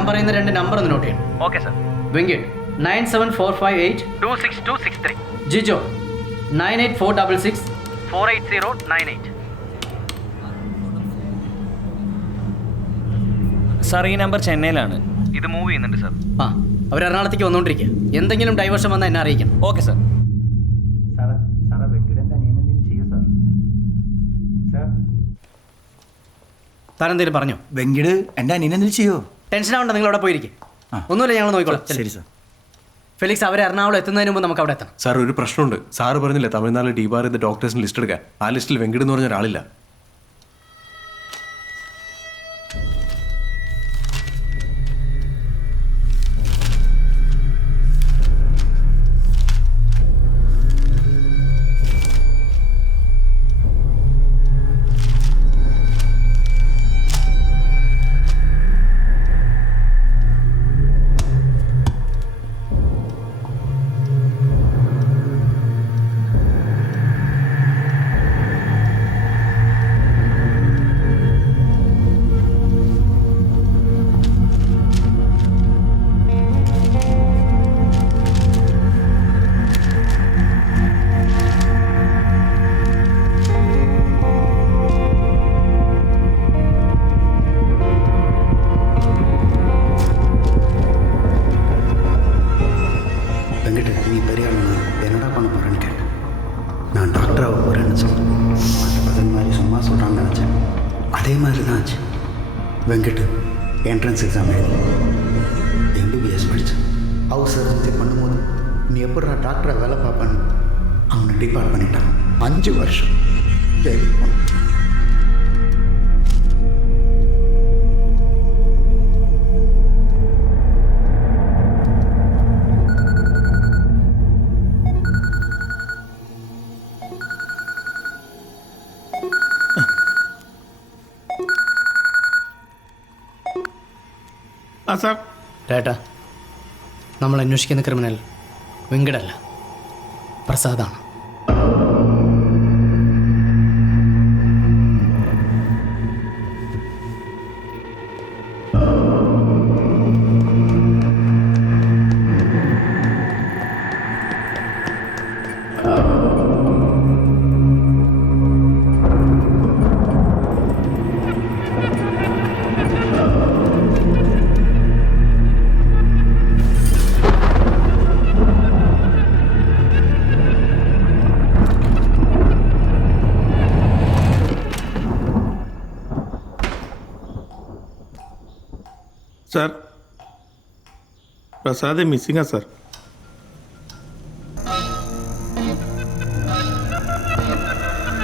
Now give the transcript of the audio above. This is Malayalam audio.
ഞാൻ പറയുന്ന 2 നമ്പർ ഒന്ന് നോട്ട് ചെയ്യണം. Okay sir. Venkit 97458 26263. Jijo 98466 48098. Sir ഈ നമ്പർ ചെന്നൈയിലാണ്. ഇത് മൂവ് ചെയ്യുന്നുണ്ട് സാർ. ആ അവർ എറണാകുളത്തേക്ക് വന്നുകൊണ്ടിരിക്കുക. എന്തെങ്കിലും ഡൈവേർഷൻ വന്നാൽ എന്നെ അറിയിക്കണം. Okay sir. സാറേ വെങ്കിടൻ്റെ അനിയനെന്തെങ്കിലും ചെയ്യോ സാർ? താനെന്തെങ്കിലും പറഞ്ഞോ? വെങ്കിട് എൻ്റെ അനിയനെന്തെങ്കിലും ചെയ്യോ? ടെൻഷൻ ആവണ്ട, നിങ്ങൾ അവിടെ പോയിരിക്കും. ഒന്നുമില്ല, ഞങ്ങൾ നോക്കിക്കോളാം. ശരി സാർ. ഫെലിക്സ്, അവർ എറണാകുളം എത്തുന്നതിന് മുമ്പ് നമുക്ക് അവിടെ എത്തണം. സാർ ഒരു പ്രശ്നമുണ്ട്. സാറ് പറഞ്ഞില്ലേ തമിഴ്നാട്ടിൽ ഡിബാർ ചെയ്ത ഡോക്ടേഴ്സിന് ലിസ്റ്റ് എടുക്കാൻ. ആ ലിസ്റ്റിൽ വെങ്കിട് എന്ന് പറഞ്ഞ ഒരാളില്ല. வெங்கட், நீ பெரிய ஆளுனா என்னடா பண்ண போகிறேன்னு கேட்டேன். நான் டாக்டராக போகிறேன்னு சொன்னேன். அந்த பசங்க மாதிரி சும்மா சொல்கிறான்னு நினச்சேன். அதே மாதிரி தான் ஆச்சு. வெங்கட் என்ட்ரன்ஸ் எக்ஸாம் எழுதி MBBS படித்தேன். ஹவுஸ் சர்ஜரி பண்ணும்போது நீ எப்படா டாக்டராக வேலை பார்ப்பேன்னு அவனை டிபார்ட் பண்ணிட்டான். 5 வருஷம் ஜெயிலுக்கு போனேன். സാർ ചേട്ടാ, നമ്മൾ അന്വേഷിക്കുന്ന ക്രിമിനൽ വെങ്കിടല്ല, പ്രസാദാണ്. സാർ പ്രസാദ് മിസ്സിങ്ങാ സാർ.